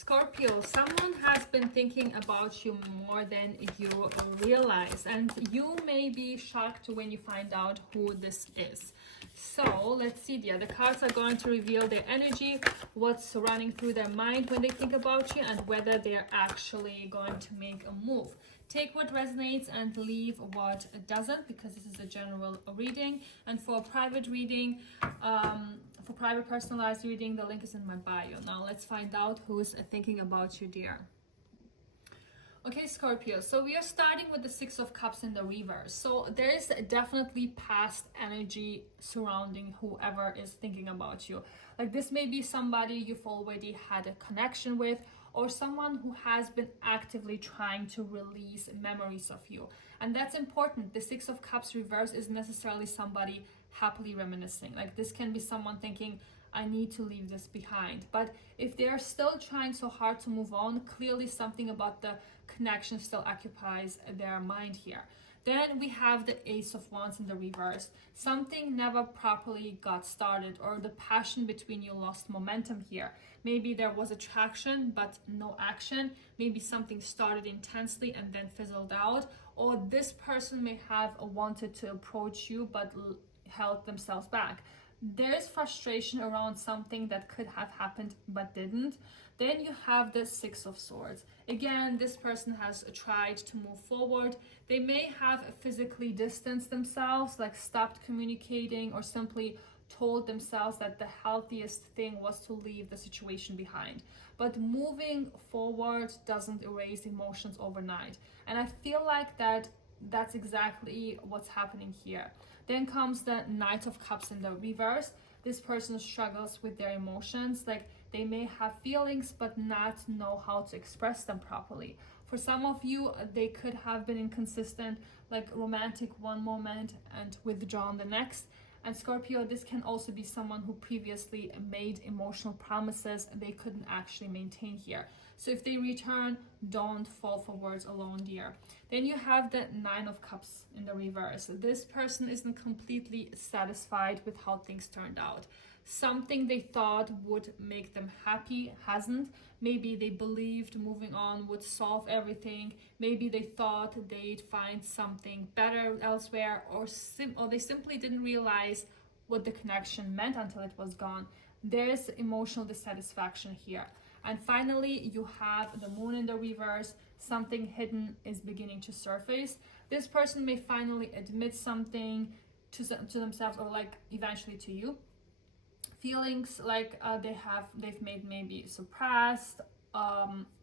Scorpio, someone has been thinking about you more than you realize, and you may be shocked when you find out who this is. So let's see, the cards are going to reveal their energy, what's running through their mind when they think about you, and whether they're actually going to make a move. Take what resonates and leave what doesn't, because this is a general reading. And for a private reading, for private personalized reading, the link is in my bio. Now let's find out who's thinking about you, dear. Okay, Scorpio, so we are starting with the Six of Cups in the reverse. So there is definitely past energy surrounding whoever is thinking about you. Like, this may be somebody you've already had a connection with, or someone who has been actively trying to release memories of you. And that's important. The Six of Cups reverse isn't necessarily somebody happily reminiscing. Like, this can be someone thinking, I need to leave this behind. But if they're still trying so hard to move on, clearly something about the connection still occupies their mind here. Then we have the Ace of Wands in the reverse. Something never properly got started, or the passion between you lost momentum here. Maybe there was attraction but no action. Maybe something started intensely and then fizzled out. Or this person may have wanted to approach you but held themselves back. There is frustration around something that could have happened but didn't. Then you have the Six of Swords. Again, this person has tried to move forward. They may have physically distanced themselves, like stopped communicating, or simply told themselves that the healthiest thing was to leave the situation behind. But moving forward doesn't erase emotions overnight. And I feel like that's exactly what's happening here. Then comes the Knight of Cups in the reverse. This person struggles with their emotions. Like, they may have feelings but not know how to express them properly. For some of you, they could have been inconsistent, like romantic one moment and withdrawn the next. And Scorpio, this can also be someone who previously made emotional promises they couldn't actually maintain here. So if they return, don't fall for words alone, dear. Then you have the Nine of Cups in the reverse. This person isn't completely satisfied with how things turned out. Something they thought would make them happy hasn't. Maybe they believed moving on would solve everything. Maybe they thought they'd find something better elsewhere, or they simply didn't realize what the connection meant until it was gone. There's emotional dissatisfaction here. And finally, you have the Moon in the reverse. Something hidden is beginning to surface. This person may finally admit something to themselves, or like eventually to you. Feelings like they've made maybe suppressed.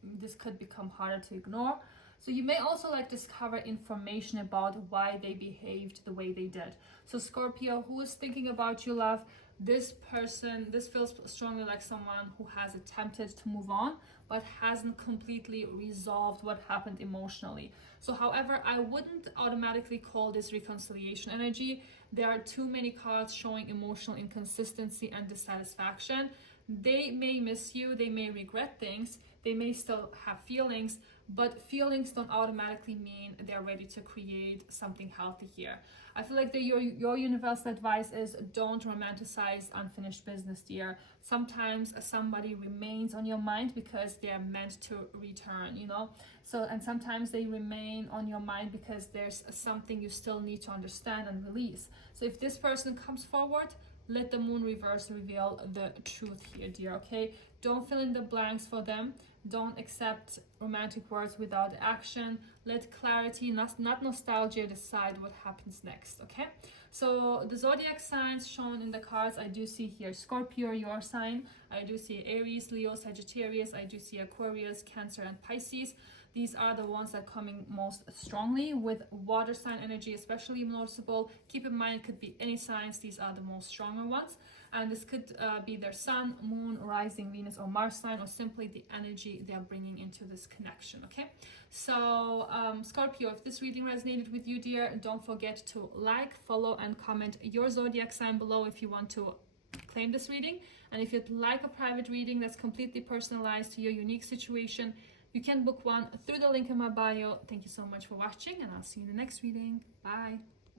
This could become harder to ignore. So you may also like discover information about why they behaved the way they did. So Scorpio, who is thinking about you, love, this feels strongly like someone who has attempted to move on but hasn't completely resolved what happened emotionally. So however, I wouldn't automatically call this reconciliation energy. There are too many cards showing emotional inconsistency and dissatisfaction. They may miss you, they may regret things, they may still have feelings, but feelings don't automatically mean they're ready to create something healthy here. I feel like your universal advice is don't romanticize unfinished business, dear. Sometimes somebody remains on your mind because they're meant to return, you know? So, and sometimes they remain on your mind because there's something you still need to understand and release. So if this person comes forward, let the Moon reverse reveal the truth here, dear, okay? Don't fill in the blanks for them. Don't accept romantic words without action. Let clarity, not nostalgia, decide what happens next, okay? So the zodiac signs shown in the cards, I do see here Scorpio, your sign. I do see Aries, Leo, Sagittarius. I do see Aquarius, Cancer, and Pisces. These are the ones that are coming most strongly, with water sign energy especially noticeable. Keep in mind, it could be any signs. These are the most stronger ones. And this could be their sun, moon, rising, Venus, or Mars sign, or simply the energy they're bringing into this connection, okay? So, Scorpio, if this reading resonated with you, dear, don't forget to like, follow, and comment your zodiac sign below if you want to claim this reading. And if you'd like a private reading that's completely personalized to your unique situation, you can book one through the link in my bio. Thank you so much for watching, and I'll see you in the next reading. Bye.